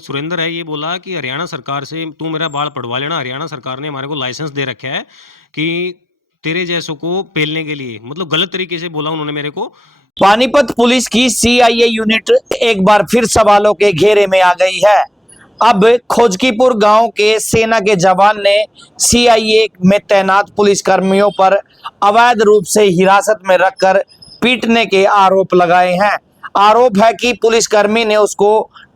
सुरेंद्र है, ये बोला कि हरियाणा सरकार से तू मेरा बाल पड़वा लेना। हरियाणा सरकार ने हमारे को लाइसेंस दे रखा है कि तेरे जैसों को पेलने के लिए, मतलब गलत तरीके से बोला उन्होंने मेरे को। पानीपत पुलिस की सीआईए यूनिट एक बार फिर सवालों के घेरे में आ गई है। अब खोजकीपुर गांव के सेना के जवान ने सीआईए में तैनात पुलिस कर्मियों पर अवैध रूप से हिरासत में रखकर पीटने के आरोप लगाए हैं। आरोप है कि पुलिसकर्मी ने उसको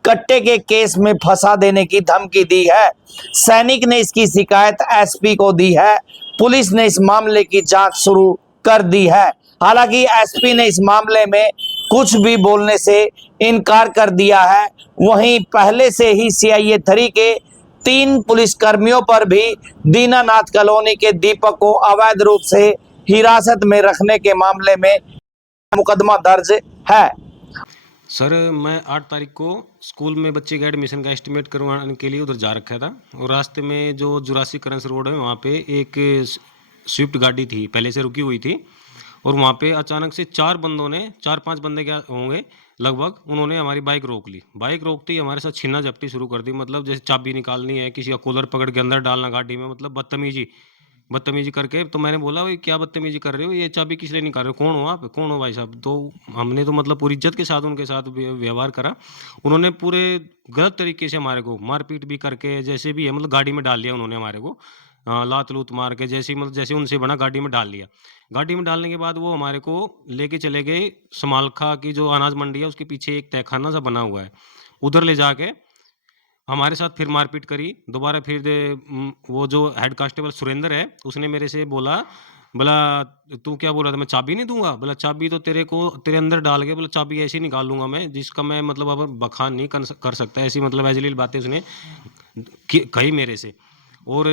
कट्टे के केस में फंसा देने की धमकी दी है। सैनिक ने इसकी शिकायत एसपी को दी है। पुलिस ने इस मामले की जांच शुरू कर दी है। हालांकि एसपी ने इस मामले में कुछ भी बोलने से इनकार कर दिया है। वहीं पहले से ही सीआईए 3 के 3 पुलिसकर्मियों पर भी दीनानाथ कॉलोनी के दीपक को अवैध रूप से हिरासत में रखने के मामले में मुकदमा दर्ज है। सर, मैं 8 तारीख को स्कूल में बच्चे के एडमिशन का एस्टिमेट करवाने के लिए उधर जा रखा था, और रास्ते में जो जुरासी करंस रोड है वहाँ पे एक स्विफ्ट गाड़ी थी, पहले से रुकी हुई थी। और वहाँ पे अचानक से 4 बंदों ने, 4-5 बंदे क्या होंगे लगभग, उन्होंने हमारी बाइक रोक ली। बाइक रोकते ही हमारे साथ छीना झपटी शुरू कर दी, मतलब जैसे चाबी निकालनी है, किसी का कूलर पकड़ के अंदर डालना गाड़ी में, मतलब बदतमीजी बदतमीजी करके। तो मैंने बोला, भाई क्या बदतमीजी कर रहे हो, ये चाबी किस लिए निकाल रहे हो, कौन हो आप, कौन हो भाई साहब। तो हमने तो मतलब पूरी इज्जत के साथ उनके साथ व्यवहार करा। उन्होंने पूरे गलत तरीके से हमारे को मारपीट भी करके, जैसे भी है मतलब गाड़ी में डाल लिया उन्होंने हमारे को, लात लूत मार के, जैसे मतलब जैसे उनसे बना गाड़ी में डाल लिया। गाड़ी में डालने के बाद वो हमारे को लेके चले गए समालखा की जो अनाज मंडी है उसके पीछे एक तहखाना सा बना हुआ है, उधर ले जाके हमारे साथ फिर मारपीट करी दोबारा। फिर वो जो हेड कांस्टेबल सुरेंद्र है उसने मेरे से बोला, बोला तू क्या बोल रहा था, मैं चाबी नहीं दूंगा। बोला चाबी तो तेरे को तेरे अंदर डाल के, बोला चाबी ऐसे ही निकाल लूंगा मैं, जिसका मैं मतलब अब बखान नहीं कर सकता। ऐसी मतलब एजलील बातें उसने कही मेरे से। और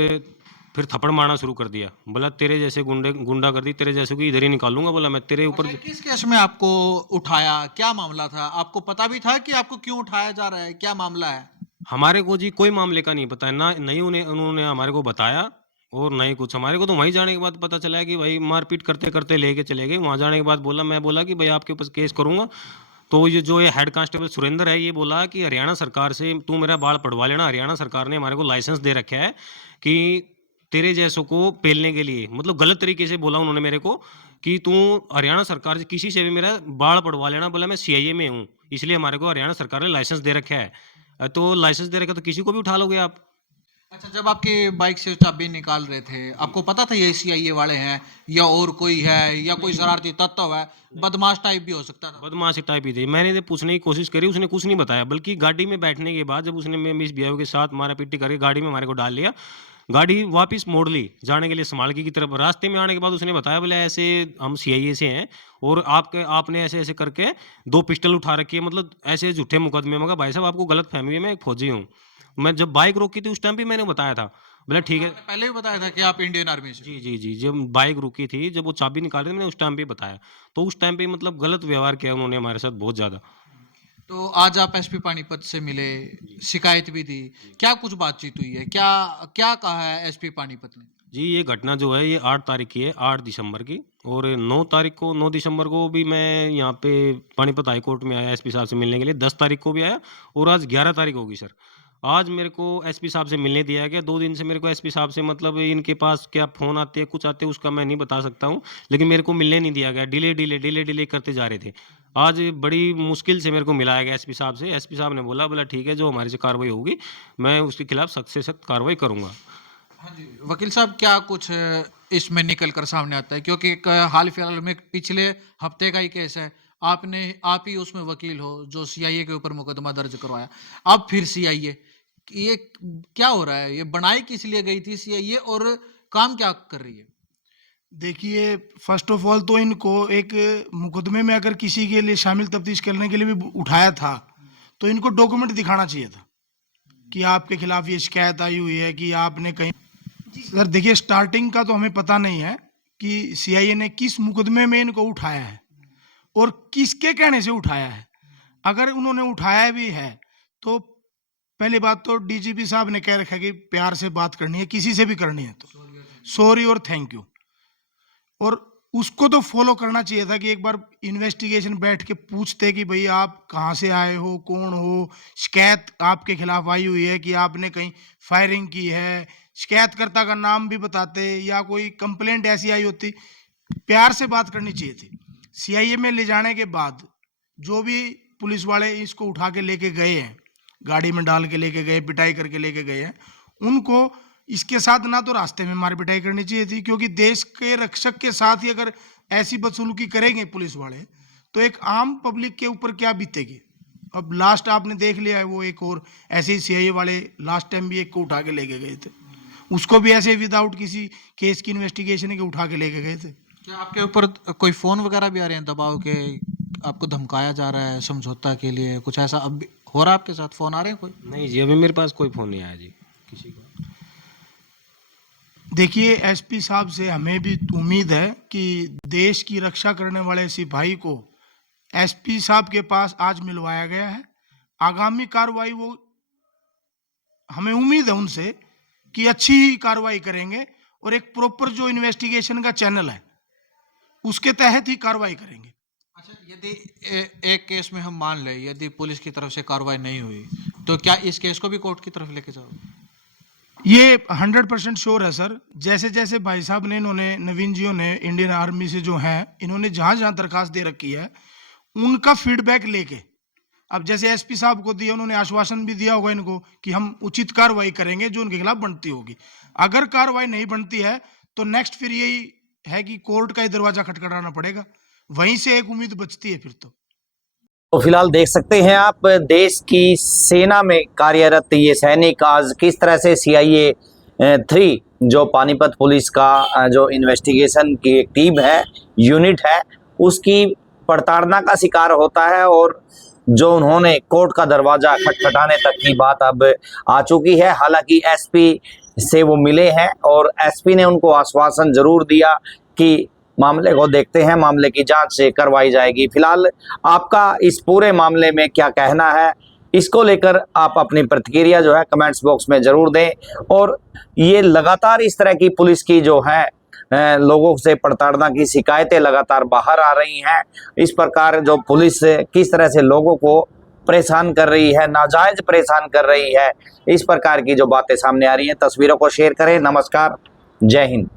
फिर थप्पड़ मारना शुरू कर दिया। बोला तेरे जैसे गुंडा कर दी, तेरे जैसे को इधर ही निकालूंगा, बोला मैं तेरे ऊपर। अच्छा, किस केस में आपको उठाया, क्या मामला था? आपको पता भी था कि आपको क्यों उठाया जा रहा है, क्या मामला है? हमारे को जी कोई मामले का नहीं पता है, ना नहीं उन्हें उन्होंने हमारे को बताया और नहीं कुछ। हमारे को तो वहीं जाने के बाद पता चला कि भाई मारपीट करते करते लेके चले गए। वहां जाने के बाद बोला, मैं बोला कि भाई आपके ऊपर केस करूंगा। तो ये हेड कांस्टेबल सुरेंद्र है, ये बोला कि हरियाणा सरकार से तू मेरा बाल पड़वा लेना। हरियाणा सरकार ने हमारे को लाइसेंस दे रखा है कि तेरे जैसों को पेलने के लिए, मतलब गलत तरीके से बोला उन्होंने मेरे को कि तू हरियाणा सरकार से किसी से भी मेरा बाल पड़वा लेना। बोला मैं सीआईए में हूँ, इसलिए हमारे को हरियाणा सरकार ने लाइसेंस दे रखा है। तो लाइसेंस दे रखा तो किसी को भी उठा लोगे आप। अच्छा, जब आपके बाइक से चाबी निकाल रहे थे, आपको पता था ये सीआईए वाले हैं या और कोई है या कोई शरारती तत्व है, बदमाश टाइप भी हो सकता था? बदमाशी टाइप ही थी। मैंने तो पूछने की कोशिश करी, उसने कुछ नहीं बताया। बल्कि गाड़ी में बैठने के बाद जब उसने मिस बिहेव के साथ मारा पीटी करके गाड़ी में हमारे को डाल लिया, गाड़ी वापस मोड़ ली जाने के लिए समालकी की तरफ। रास्ते में आने के बाद उसने बताया, बोले ऐसे हम सीआईए से हैं और आपने ऐसे ऐसे करके 2 पिस्टल उठा रखी है, मतलब ऐसे झूठे मुकदमे में। भाई साहब आपको गलत फहमी है, मैं एक फौजी हूँ। मैं जब बाइक रोकी थी उस टाइम भी मैंने बताया था। बोला ठीक है। आपने पहले भी बताया था कि आप इंडियन आर्मी से? जी जी जी, जब बाइक रुकी थी, जब वो चाबी निकाली थी, मैंने उस टाइम पे बताया। तो उस टाइम पे मतलब गलत व्यवहार किया उन्होंने हमारे साथ बहुत ज़्यादा। तो आज आप एसपी पानीपत से मिले, शिकायत भी दी, क्या कुछ बातचीत हुई है, क्या क्या कहा है एसपी पानीपत ने? जी, ये घटना जो है ये 8 तारीख की है, 8 दिसंबर की। और 9 तारीख को, 9 दिसंबर को भी मैं यहाँ पे पानीपत हाई कोर्ट में आया एसपी साहब से मिलने के लिए। 10 तारीख को भी आया और आज 11 तारीख होगी सर। आज मेरे को एसपी साहब से मिलने दिया गया। 2 दिन से मेरे को एसपी साहब से मतलब इनके पास क्या फ़ोन आते हैं, कुछ आते हैं, उसका मैं नहीं बता सकता हूँ। लेकिन मेरे को मिलने नहीं दिया गया। डिले करते जा रहे थे। आज बड़ी मुश्किल से मेरे को मिलाया गया एसपी साहब से। एसपी साहब ने बोला, बोला ठीक है, जो हमारे से कार्रवाई होगी, मैं उसके खिलाफ सख्त से सख्त कार्रवाई करूँगा। हाँ जी, वकील साहब, क्या कुछ इसमें निकल कर सामने आता है? क्योंकि एक हाल फिलहाल में पिछले हफ्ते का ही केस है, आप ही उसमें वकील हो जो सीआईए के ऊपर मुकदमा दर्ज करवाया। अब फिर सीआईए, ये क्या हो रहा है? ये बनाई किस लिए गई थी सीआईए और काम क्या कर रही है? देखिए, फर्स्ट ऑफ ऑल तो इनको एक मुकदमे में अगर किसी के लिए शामिल तफ्तीश करने के लिए भी उठाया था, तो इनको डॉक्यूमेंट दिखाना चाहिए था कि आपके खिलाफ ये शिकायत आई हुई है कि आपने कहीं। सर देखिए, स्टार्टिंग का तो हमें पता नहीं है कि सीआईए ने किस मुकदमे में इनको उठाया है और किसके कहने से उठाया है। अगर उन्होंने उठाया भी है तो पहली बात तो डीजीपी साहब ने कह रखा है कि प्यार से बात करनी है, किसी से भी करनी है तो सॉरी और थैंक यू। और उसको तो फॉलो करना चाहिए था कि एक बार इन्वेस्टिगेशन बैठ के पूछते कि भाई आप कहाँ से आए हो, कौन हो, शिकायत आपके खिलाफ आई हुई है कि आपने कहीं फायरिंग की है, शिकायतकर्ता का नाम भी बताते, या कोई कंप्लेंट ऐसी आई होती, प्यार से बात करनी चाहिए थी। सीआईए में ले जाने के बाद जो भी पुलिस वाले इसको उठा के लेके गए हैं, गाड़ी में डाल के लेके गए, पिटाई करके लेके गए हैं, उनको इसके साथ ना तो रास्ते में मार पिटाई करनी चाहिए थी, क्योंकि देश के रक्षक के साथ ही अगर ऐसी बदसलूकी करेंगे पुलिस वाले तो एक आम पब्लिक के ऊपर क्या बीतेगी। अब लास्ट आपने देख लिया है, वो एक और ऐसे ही सीआईए वाले लास्ट टाइम भी एक को उठा के लेके गए थे, उसको भी ऐसे विदाउट किसी केस की इन्वेस्टिगेशन के उठा के लेके गए थे। क्या आपके ऊपर कोई फोन वगैरह भी आ रहे हैं दबाव के, आपको धमकाया जा रहा है समझौता के लिए, कुछ ऐसा अब भी हो रहा है आपके साथ? फोन आ रहे हैं कोई? नहीं जी, अभी मेरे पास कोई फ़ोन नहीं आया जी किसी का। देखिए, एसपी साहब से हमें भी उम्मीद है कि देश की रक्षा करने वाले सिपाही को एसपी साहब के पास आज मिलवाया गया है। आगामी कार्रवाई वो, हमें उम्मीद है उनसे कि अच्छी ही कार्रवाई करेंगे और एक प्रॉपर जो इन्वेस्टिगेशन का चैनल है उसके तहत ही कार्रवाई करेंगे। अच्छा, यदि एक केस में हम मान लें यदि पुलिस की तरफ से कार्रवाई नहीं हुई तो क्या इस केस को भी कोर्ट की तरफ लेके जाओगे? ये 100% श्योर है सर। जैसे जैसे भाई साहब ने, इन्होंने, नवीन जियों ने, इंडियन आर्मी से जो हैं, इन्होंने जहाँ जहाँ दरखास्त दे रखी है उनका फीडबैक लेके, अब जैसे एसपी साहब को दिया, उन्होंने आश्वासन भी दिया होगा इनको कि हम उचित कार्रवाई करेंगे जो उनके खिलाफ बनती होगी। अगर कार्रवाई नहीं बनती है तो नेक्स्ट फिर यही है कि कोर्ट का ही दरवाजा खटखटाना पड़ेगा, वहीं से एक उम्मीद बचती है फिर तो फिलहाल देख सकते हैं आप देश की सेना में कार्यरत ये सैनिक आज किस तरह से CIA 3 जो पानीपत पुलिस का जो इन्वेस्टिगेशन की एक टीम है, यूनिट है, उसकी प्रताड़ना का शिकार होता है और जो उन्होंने कोर्ट का दरवाजा खटखटाने तक की बात अब आ चुकी है। हालांकि एसपी से वो मिले हैं और एसपी ने उनको आश्वासन जरूर दिया कि मामले को देखते हैं, मामले की जांच से करवाई जाएगी। फिलहाल आपका इस पूरे मामले में क्या कहना है, इसको लेकर आप अपनी प्रतिक्रिया जो है कमेंट्स बॉक्स में जरूर दें। और ये लगातार इस तरह की पुलिस की जो है लोगों से प्रताड़ना की शिकायतें लगातार बाहर आ रही हैं। इस प्रकार जो पुलिस किस तरह से लोगों को परेशान कर रही है, नाजायज परेशान कर रही है, इस प्रकार की जो बातें सामने आ रही हैं, तस्वीरों को शेयर करें। नमस्कार, जय हिंद।